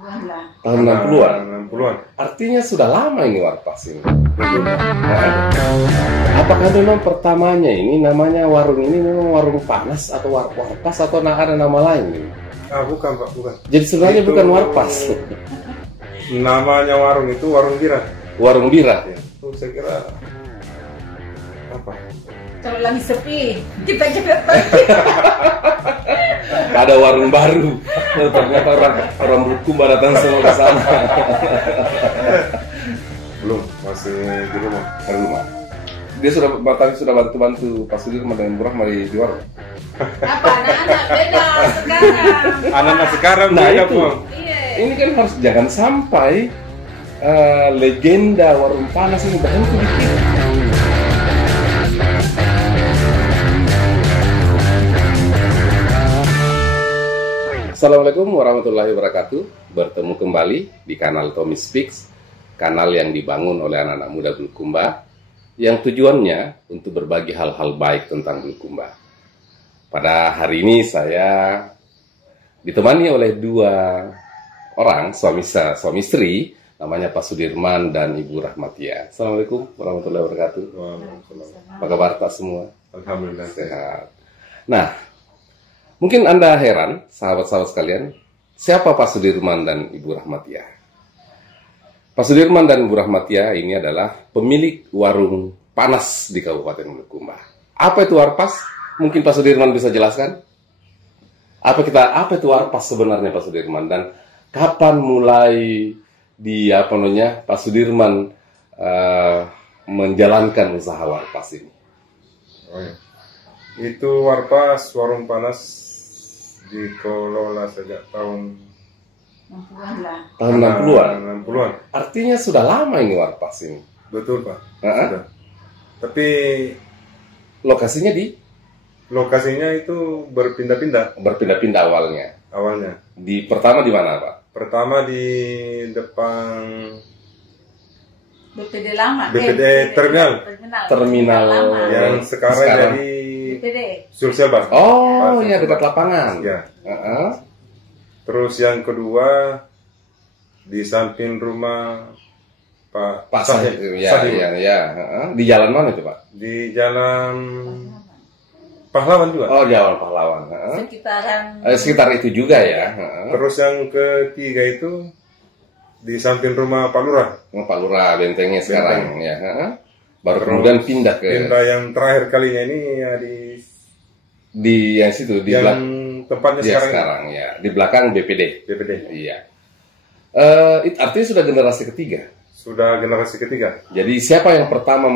60-an lah. Tahun 60-an. 60-an. Artinya sudah lama ini Warpas ini. Apakah memang pertamanya ini namanya warung ini memang warung panas atau Warpas atau ada nama lain ini? Bukan Pak, bukan. Jadi sebenarnya bukan Warpas. Namanya warung itu warung bira. Warung bira. Ya. Saya kira apa? Kalau lagi sepi, kita pergi. Ada warung baru. Ternyata orang Bulukumba datang semua ke sana. Belum, masih di rumah. Di rumah. Dia sudah bantu Pak Sudirman dengan Bu Rahma di warung. Apa anak-anak beda sekarang? Anak-anak sekarang Nah beda, itu. Bang. Iya. Ini kan harus jangan sampai legenda warung panas ini berhenti dikit. Assalamualaikum warahmatullahi wabarakatuh. Bertemu kembali di kanal Tommy Speaks, kanal yang dibangun oleh anak-anak muda Bulukumba, yang tujuannya untuk berbagi hal-hal baik tentang Bulukumba. Pada hari ini saya ditemani oleh dua orang, suami istri, namanya Pak Sudirman dan Ibu Rahmatia. Assalamualaikum warahmatullahi wabarakatuh. Apa kabar Pak semua? Alhamdulillah Sehat. Nah, mungkin Anda heran, sahabat-sahabat sekalian, siapa Pak Sudirman dan Ibu Rahmatia? Pak Sudirman dan Ibu Rahmatia ini adalah pemilik warung panas di Kabupaten Bulukumba. Apa itu Warpas? Mungkin Pak Sudirman bisa jelaskan? Apa itu Warpas sebenarnya Pak Sudirman, dan kapan mulai Pak Sudirman menjalankan usaha Warpas ini? Oh, ya. Itu Warpas, warung panas, dikelola sejak tahun 60-an lah. Tahun 60-an. 60-an. Artinya sudah lama ini Warpas ini. Betul Pak. Sudah. Tapi Lokasinya itu berpindah-pindah awalnya. Pertama di mana Pak? Pertama di depan BPD lama. BPD Terminal lama. yang sekarang jadi BPD. Sulselbar. Oh, ya dekat lapangan. Ya. Terus yang kedua di samping rumah Pak Sahib. Di jalan mana itu Pak? Di jalan Pahlawan juga. Oh, Jalan Pahlawan. Sekitar itu juga ya. Terus yang ketiga itu di samping rumah Pak Lurah. Pak Lurah, bentengnya sekarang ya. Baru kemudian pindah yang terakhir kalinya ini ya di yang situ di yang tempatnya sekarang ya, di belakang BPD. Iya. Itu artinya sudah generasi ketiga. Sudah generasi ketiga. Jadi siapa yang pertama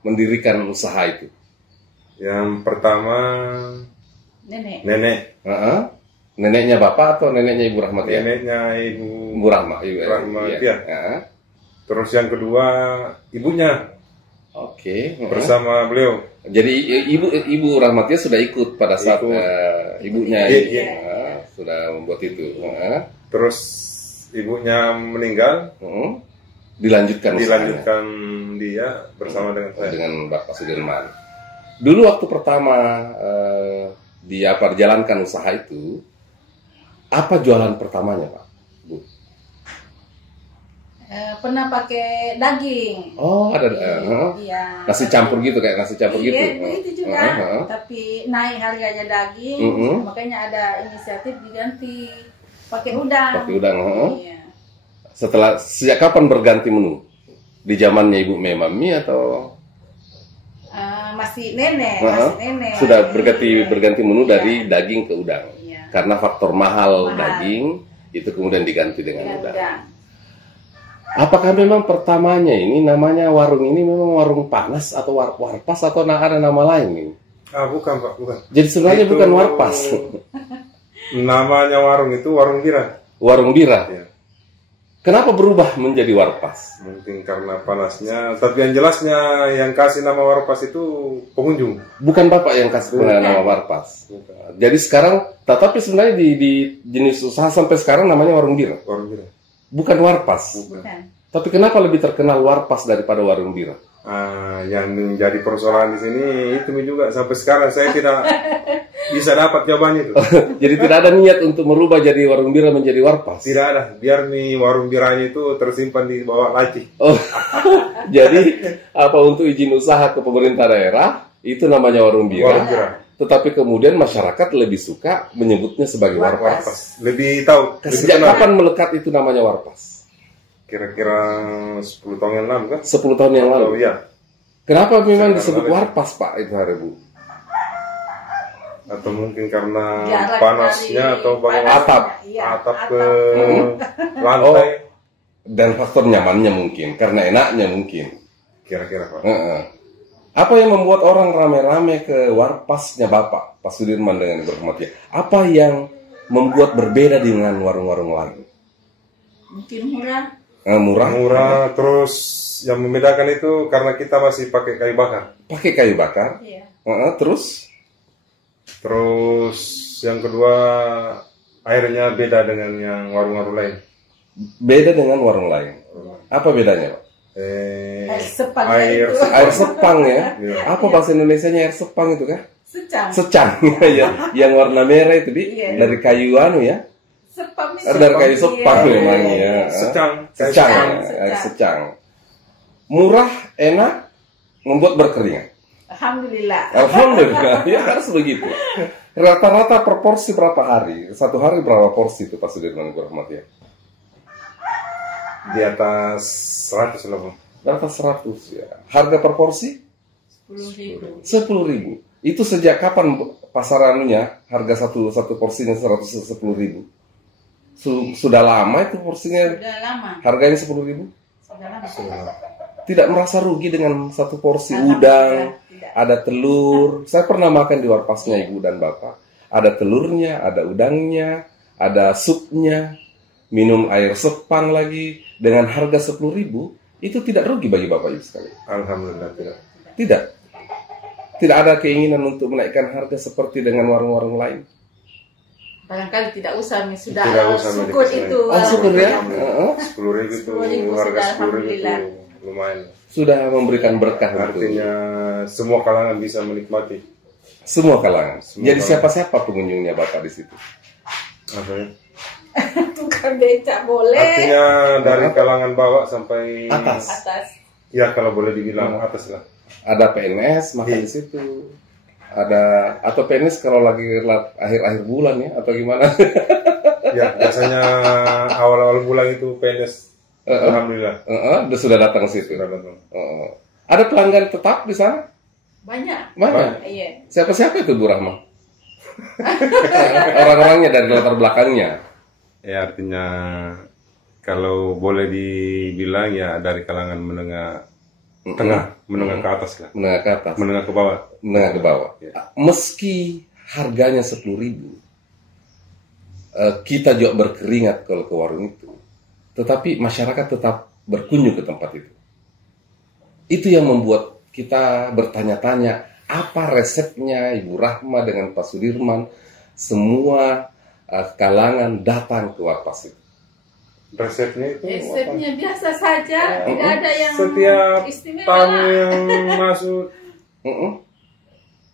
mendirikan usaha itu? Yang pertama Nenek. Neneknya Bapak atau neneknya Ibu Rahmatia? Neneknya Ibu Rahmatia. Iya. Terus yang kedua ibunya. Oke. Bersama beliau. Jadi Ibu Rahmatia sudah ikut pada saat ibunya sudah membuat itu. Terus ibunya meninggal. Dilanjutkan dia bersama dengan saya. Dengan Bapak Sudirman. Dulu waktu pertama dia jalankan usaha itu, apa jualan pertamanya Pak? Bu? Pernah pakai daging. Oh, ada. Iya. Nasi campur gitu, kayak nasi campur gitu. Iya, itu juga. Tapi naik harganya daging, makanya ada inisiatif diganti pakai udang. Iya. Sejak kapan berganti menu? Di zamannya Ibu Memami atau? Masih nenek. Sudah berganti menu dari daging ke udang. Iya. Karena faktor mahal daging itu kemudian diganti dengan udang. Apakah memang pertamanya ini namanya warung ini memang warung panas atau Warpas atau ada nama lain ini? Bukan Pak, bukan. Jadi sebenarnya itu bukan Warpas. Namanya warung itu warung bira. Warung bira. Ya. Kenapa berubah menjadi Warpas? Mungkin karena panasnya, tapi yang jelasnya yang kasih nama Warpas itu pengunjung. Bukan Bapak yang kasih nama Warpas. Bukan. Jadi sekarang, tetapi sebenarnya di jenis usaha sampai sekarang namanya warung bira. Warung bira. Bukan Warpas. Bukan. Tapi kenapa lebih terkenal Warpas daripada Warung Bira? Yang menjadi persoalan di sini itu juga sampai sekarang saya tidak bisa dapat jawabannya itu. Jadi tidak ada niat untuk merubah jadi Warung Bira menjadi Warpas? Tidak ada, biar nih Warung Biranya itu tersimpan di bawah laci. Oh, jadi apa untuk izin usaha ke pemerintah daerah itu namanya Warung Bira. Warung Bira. Tetapi kemudian masyarakat lebih suka menyebutnya sebagai Warpas. Lebih tahu. Sejak kapan melekat itu namanya Warpas? Kira-kira 10 tahun yang lalu kan? 10 tahun yang lalu? Oh, iya. Kenapa memang disebut Warpas, Pak, itu hari Bu? Atau mungkin karena Jarak panasnya dari atau bagaimana? Atap. Iya, Atap ke lantai. Oh, dan faktor nyamannya mungkin, karena enaknya mungkin. Kira-kira Pak. Apa yang membuat orang rame-rame ke Warpasnya Bapak, Pak Sudirman dengan Ibu Rahmatia? Apa yang membuat berbeda dengan warung-warung lain? Mungkin murah. Murah. Terus yang membedakan itu karena kita masih pakai kayu bakar. Pakai kayu bakar. Iya. Terus yang kedua airnya beda dengan yang warung-warung lain. Beda dengan warung lain. Apa bedanya, Pak? Air sepang ya. Apa bahasa Indonesianya air sepang itu kan? Secang. Ya, yang warna merah itu dari kayu ya. Dari kayu sepang memang ya. Secang. Murah, enak, membuat berkeringat. Alhamdulillah. Ya harus begitu. Rata-rata proporsi berapa hari? Satu hari berapa porsi itu Pak Sudirman Ibu Rahmatia? Di atas 100 lah. Di atas 100 ya. Harga per porsi? 10.000. Itu sejak kapan pasarannya harga satu porsinya 110.000? Sudah lama itu porsinya? Sudah lama. Harganya 10.000? Sudah lama. Tidak merasa rugi dengan satu porsi udang, ada telur. Saya pernah makan di Warpasnya Ibu dan Bapak. Ada telurnya, ada udangnya, ada supnya, minum air sepang lagi dengan harga 10.000. Itu tidak rugi bagi Bapak Ibu sekali. Alhamdulillah tidak. Tidak ada keinginan untuk menaikkan harga seperti dengan warung-warung lain. Barangkali tidak usah, sudah syukur itu. Syukur ya. 10.000 itu harga 10.000 itu lumayan. Sudah memberikan berkah. Artinya semua kalangan bisa menikmati. Semua kalangan. Jadi siapa-siapa pengunjungnya Bapak di situ? Apa ya? Tukang becak boleh. Artinya dari kalangan bawah sampai atas. Ya kalau boleh dibilang atas lah. Ada PNS makan di situ. Ada atau PNS kalau lagi akhir-akhir bulan ya atau gimana? Ya biasanya awal-awal bulan itu PNS. Alhamdulillah. Sudah datang ke situ. Ada pelanggan tetap di sana? Banyak. Iya. Siapa-siapa itu Bu Rahma? Orang-orangnya dari latar belakangnya. Ya artinya kalau boleh dibilang ya dari kalangan menengah tengah, menengah ke atas lah. Menengah ke atas. Menengah ke bawah. Menengah ke bawah. Ya. Meski harganya 10.000, kita juga berkeringat kalau ke warung itu. Tetapi masyarakat tetap berkunjung ke tempat itu. Itu yang membuat kita bertanya-tanya, apa resepnya Ibu Rahma dengan Pak Sudirman, semua kalangan datang ke Warpas itu. Resepnya biasa saja, tidak ada yang setiap istimewa. Tamu yang masuk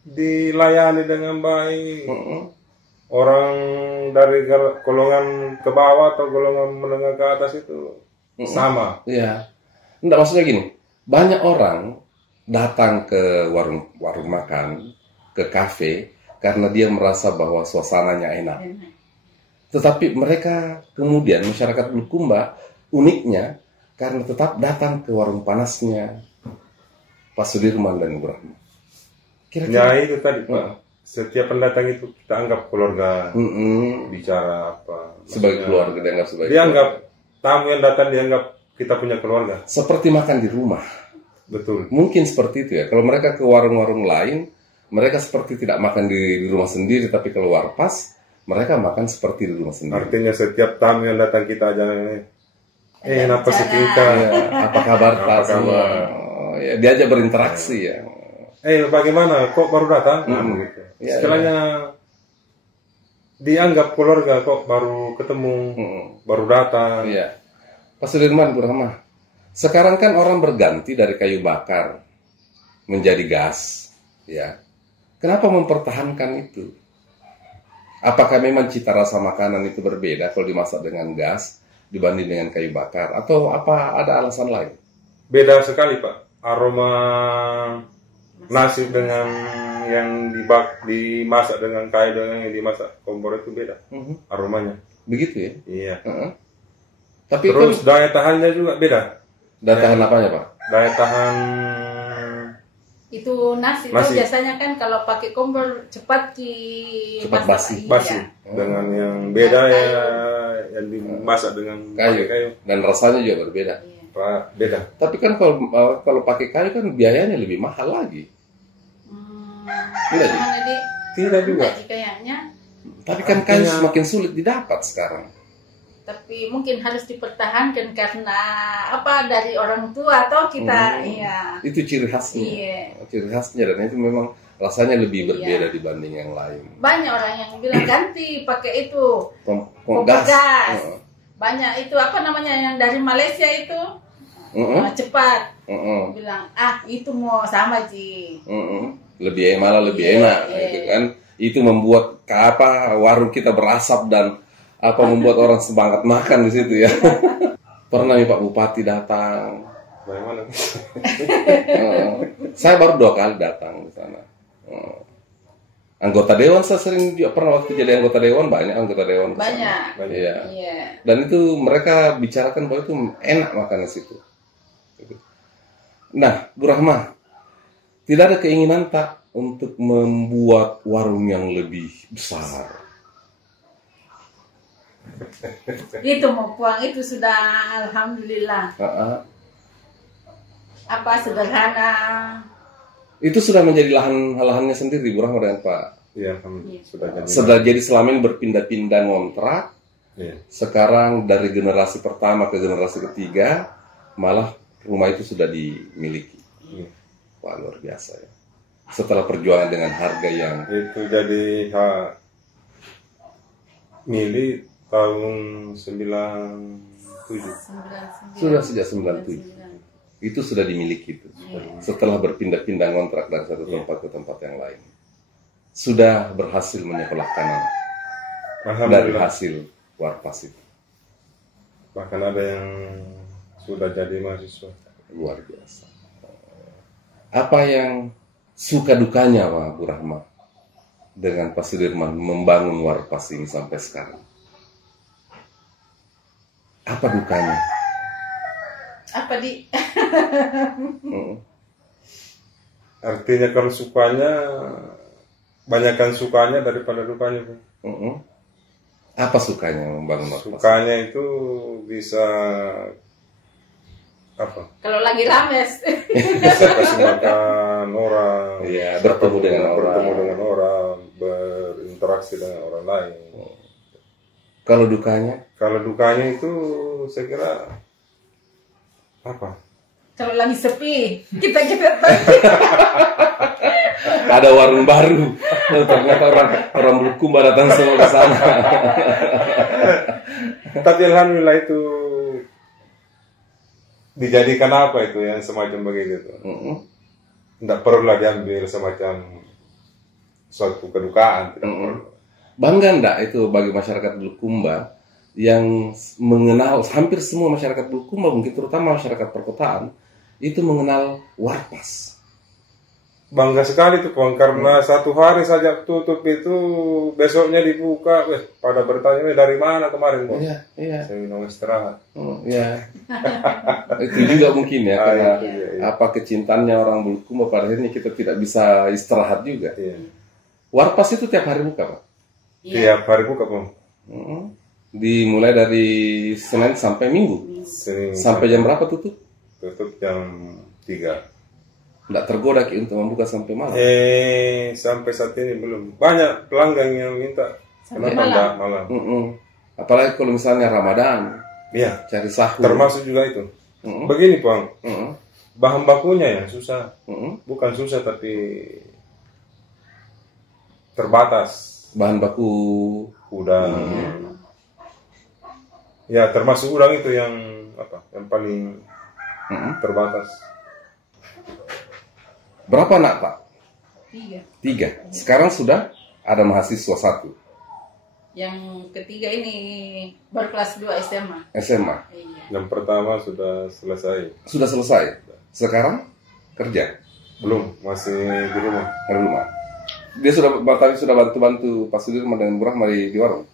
dilayani dengan baik. Orang dari golongan ke bawah atau golongan menengah ke atas itu sama. Iya. Enggak, maksudnya gini, banyak orang datang ke warung makan, ke kafe karena dia merasa bahwa suasananya enak. Tetapi mereka kemudian masyarakat Bulukumba uniknya karena tetap datang ke warung panasnya Pak Sudirman dan Ibu Rahma. Ya itu tadi Pak. Setiap pendatang itu kita anggap keluarga. Bicara apa? Sebagai keluarga dianggap tamu yang datang dianggap kita punya keluarga. Seperti makan di rumah. Betul. Mungkin seperti itu ya. Kalau mereka ke warung-warung lain, mereka seperti tidak makan di rumah sendiri, tapi kalau Warpas mereka makan seperti di rumah sendiri. Artinya setiap tamu yang datang kita aja apa sih kita? Apa kabar Pak? Ya, diajak berinteraksi ya. Bagaimana? Kok baru datang? Gitu. Istilahnya dianggap keluarga kok baru ketemu, baru datang. Iya. Pak Sudirman, Bu Rahma, Sekarang kan orang berganti dari kayu bakar menjadi gas, ya. Kenapa mempertahankan itu? Apakah memang cita rasa makanan itu berbeda kalau dimasak dengan gas dibanding dengan kayu bakar, atau apa ada alasan lain? Beda sekali, Pak. Aroma nasi dengan yang dimasak dengan kayu dengan yang dimasak kompor itu beda. Aromanya. Begitu ya? Iya. Tapi terus itu, daya tahannya juga beda. daya tahan apanya, Pak? Daya tahan itu nasi. Itu biasanya kan kalau pakai kompor cepat basi. Iya. Dengan yang beda ya, yang dimasak dengan kayu. Dan rasanya juga berbeda. Beda. Tapi kan kalau pakai kayu kan biayanya lebih mahal lagi. Tidak juga. Kayaknya. Tapi kan kayu semakin sulit didapat sekarang. Tapi mungkin harus dipertahankan karena apa, dari orang tua atau kita itu ciri khasnya. Ciri khasnya, dan itu memang rasanya lebih berbeda dibanding yang lain. Banyak orang yang bilang ganti pakai itu kompor gas. Banyak itu apa namanya yang dari Malaysia itu cepat. Bilang itu mau sama Ji. Lebih enak gitu kan. Itu membuat warung kita berasap dan membuat orang semangat makan di situ ya. Pernah nih Pak Bupati datang. Bagaimana? Saya baru 2 kali datang di sana. Anggota dewan saya sering juga pernah, waktu jadi anggota dewan banyak anggota dewan. Banyak. Iya. Dan itu mereka bicarakan bahwa itu enak makan di situ. Nah, Bu Rahma, tidak ada keinginan tak untuk membuat warung yang lebih besar? Itu mau puang itu sudah alhamdulillah. Apa sederhana. Itu sudah menjadi lahannya sendiri Bu Rahma dengan Pak. Iya, sudah jadi selama ini berpindah-pindah ngontrak. Iya. Sekarang dari generasi pertama ke generasi ketiga malah rumah itu sudah dimiliki. Iya. Wah, luar biasa ya. Setelah perjuangan dengan harga yang itu jadi milik tahun 97. Sudah sejak 97. Itu sudah dimiliki itu. Setelah berpindah-pindah ngontrak dari satu tempat ke tempat yang lain. Sudah berhasil menyekolahkan dari hasil warpas itu. Bahkan ada yang sudah jadi mahasiswa. Luar biasa. Apa yang suka dukanya Pak Bu Rahma dengan Pak Sudirman membangun warpas ini sampai sekarang? Apa dukanya? Apa di? Artinya kalau sukanya, banyakkan sukanya daripada dukanya. Apa sukanya membangun warpas? Sukanya itu bisa apa? Kalau lagi rames. Bisa kasih makan orang. Iya, bertemu dengan orang, berinteraksi dengan orang lain. Kalau dukanya? Kalau dukanya itu saya kira apa? Kalau lagi sepi, kita ada warung baru. Ternyata orang Bulukumba datang semua ke sana. Tapi alhamdulillah itu dijadikan apa itu yang semacam begitu. Tidak perlulah diambil semacam suatu kedukaan. Bangga enggak itu bagi masyarakat Bulukumba yang mengenal, hampir semua masyarakat Bulukumba, mungkin terutama masyarakat perkotaan, itu mengenal warpas. Bangga sekali tuh Bang, karena satu hari saja tutup itu besoknya dibuka, pada bertanya dari mana kemarin Bang? Iya. Saya mau istirahat. Iya. Itu juga mungkin ya, karena apa kecintaannya orang Bulukumba, pada akhirnya kita tidak bisa istirahat juga. Iya. Warpas itu tiap hari buka Pak? Tiap hari buka Bang. Dimulai dari Senin sampai Minggu. Sampai jam berapa tutup? Tutup jam 3. Nggak tergoda untuk membuka sampai malam? Sampai saat ini belum. Banyak pelanggan yang minta. Sampai malam. Apalagi kalau misalnya Ramadan. Iya. Cari sahur. Termasuk juga itu. Begini Bang. Bahan bakunya yang susah. Bukan susah tapi terbatas. Bahan baku udang. Ya termasuk udang itu yang apa? Yang paling terbatas. Berapa anak Pak? 3. Sekarang sudah ada mahasiswa 1. Yang ketiga ini baru kelas 2 SMA. SMA. Iya. Yang pertama sudah selesai. Sudah selesai. Sekarang kerja? Belum, masih di rumah. Di rumah. Dia sudah bantu-bantu Pak Sudirman dengan Bu Rahma di warung.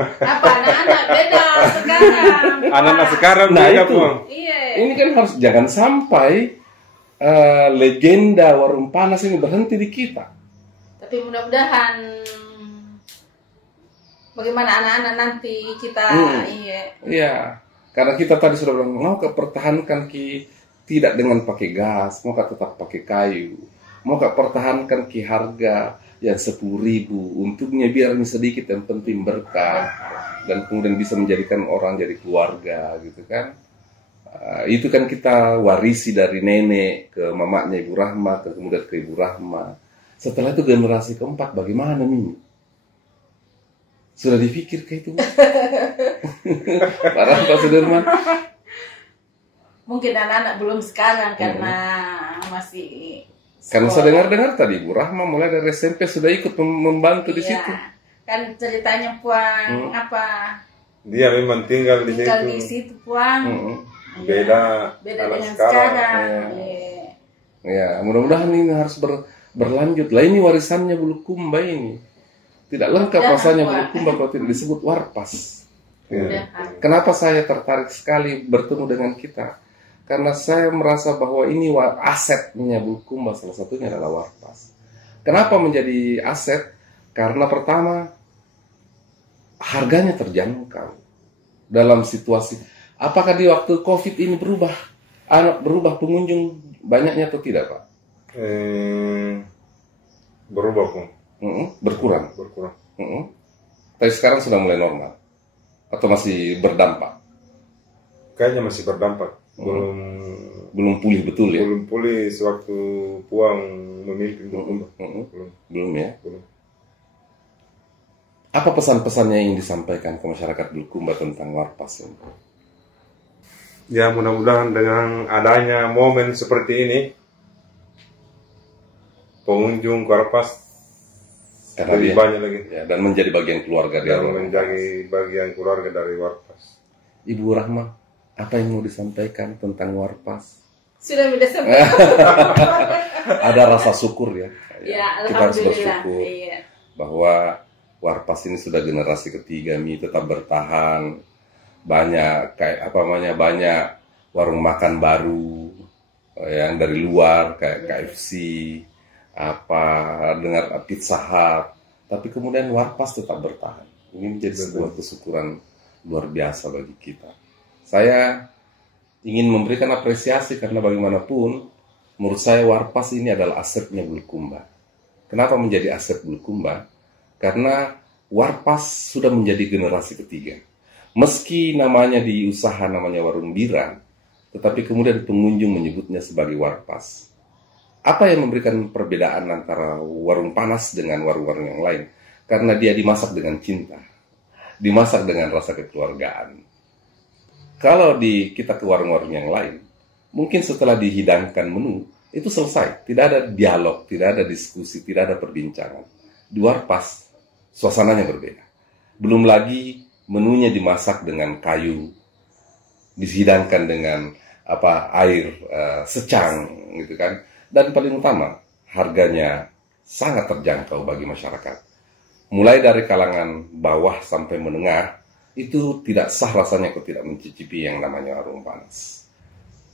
Apa anak-anak beda sekarang? Anak-anak sekarang Nah, beda, itu. Bang. Iya. Ini kan harus jangan sampai legenda warung panas ini berhenti di kita. Tapi mudah-mudahan bagaimana anak-anak nanti kita Iya. Karena kita tadi sudah bilang mau pertahankan tidak dengan pakai gas, mau tetap pakai kayu, mau pertahankan harga yang 10.000 untuknya biar ini sedikit yang penting berkah dan kemudian bisa menjadikan orang jadi keluarga gitu kan. Itu kan kita warisi dari nenek ke mamanya Ibu Rahma, kemudian ke Ibu Rahma. Setelah itu generasi keempat bagaimana nih? Sudah dipikir kayak itu? Parah Pak Sudirman. Mungkin anak-anak belum sekarang karena masih Karena saya dengar tadi Bu Rahma mulai dari SMP sudah ikut membantu di situ. Kan ceritanya Puang Dia memang tinggal di di situ. situ Puang. Beda dengan sekarang. Ya, mudah-mudahan ini harus berlanjut. Lah ini warisannya Bulukumba ini. Tidak lengkap rasanya Bulukumba kalau tidak disebut Warpas. Kenapa saya tertarik sekali bertemu dengan kita? Karena saya merasa bahwa ini asetnya Bulukumba, salah satunya adalah Warpas. Kenapa menjadi aset? Karena pertama, harganya terjangkau. Dalam situasi, apakah di waktu COVID ini berubah pengunjung banyaknya atau tidak, Pak? Berubah, Bang. Berkurang. Berkurang. Tapi sekarang sudah mulai normal. Atau masih berdampak? Kayaknya masih berdampak. Belum pulih betul ya? Belum pulih sewaktu Puang memimpin Bulukumba. Belum ya? Belum. Apa pesan-pesannya yang disampaikan ke masyarakat Bulukumba tentang Warpas ini? Ya mudah-mudahan dengan adanya momen seperti ini, pengunjung Warpas lebih banyak lagi. Ya, dan menjadi bagian keluarga dari Warpas. Ibu Rahma, apa yang mau disampaikan tentang Warpas? Sudah sampaikan. Ada rasa syukur ya. Kita harus bersyukur bahwa Warpas ini sudah generasi ketiga tetap bertahan. Banyak banyak warung makan baru yang dari luar kayak KFC, dengar Pizza Hut, tapi kemudian Warpas tetap bertahan. Ini menjadi sebuah kesyukuran luar biasa bagi kita. Saya ingin memberikan apresiasi karena bagaimanapun menurut saya Warpas ini adalah asetnya Bulukumba. Kenapa menjadi aset Bulukumba? Karena Warpas sudah menjadi generasi ketiga. Meski namanya namanya warung bira, tetapi kemudian pengunjung menyebutnya sebagai Warpas. Apa yang memberikan perbedaan antara warung panas dengan warung-warung yang lain? Karena dia dimasak dengan cinta, dimasak dengan rasa kekeluargaan. Kalau kita ke warung-warung yang lain, mungkin setelah dihidangkan menu, itu selesai. Tidak ada dialog, tidak ada diskusi, tidak ada perbincangan. Di Warpas, suasananya berbeda. Belum lagi menunya dimasak dengan kayu, dihidangkan dengan air secang, gitu kan. Dan paling utama, harganya sangat terjangkau bagi masyarakat. Mulai dari kalangan bawah sampai menengah, itu tidak sah rasanya kalau tidak mencicipi yang namanya warung panas.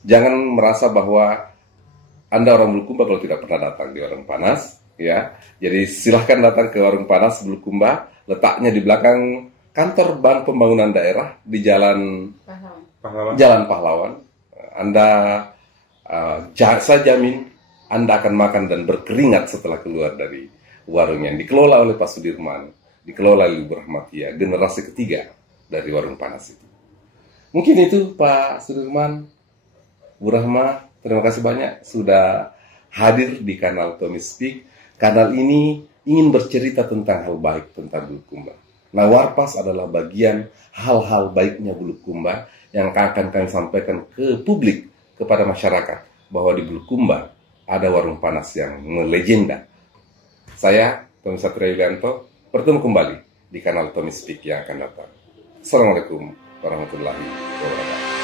Jangan merasa bahwa Anda orang Bulukumba kalau tidak pernah datang di warung panas, ya. Jadi silahkan datang ke warung panas Bulukumba, letaknya di belakang kantor Bank Pembangunan Daerah di Jalan Pahlawan. Saya jamin Anda akan makan dan berkeringat setelah keluar dari warung yang dikelola oleh Pak Sudirman, dikelola oleh Ibu Rahmatia, generasi ketiga dari warung panas itu. Mungkin itu Pak Sudirman, Bu Rahma, terima kasih banyak sudah hadir di kanal Tommy Speak. Kanal ini ingin bercerita tentang hal baik tentang Bulukumba. Nah, Warpas adalah bagian hal-hal baiknya Bulukumba yang akan kami sampaikan ke publik, kepada masyarakat bahwa di Bulukumba ada warung panas yang melegenda. Saya, Tommy Satria Yulianto, bertemu kembali di kanal Tommy Speak yang akan datang. Assalamualaikum warahmatullahi wabarakatuh.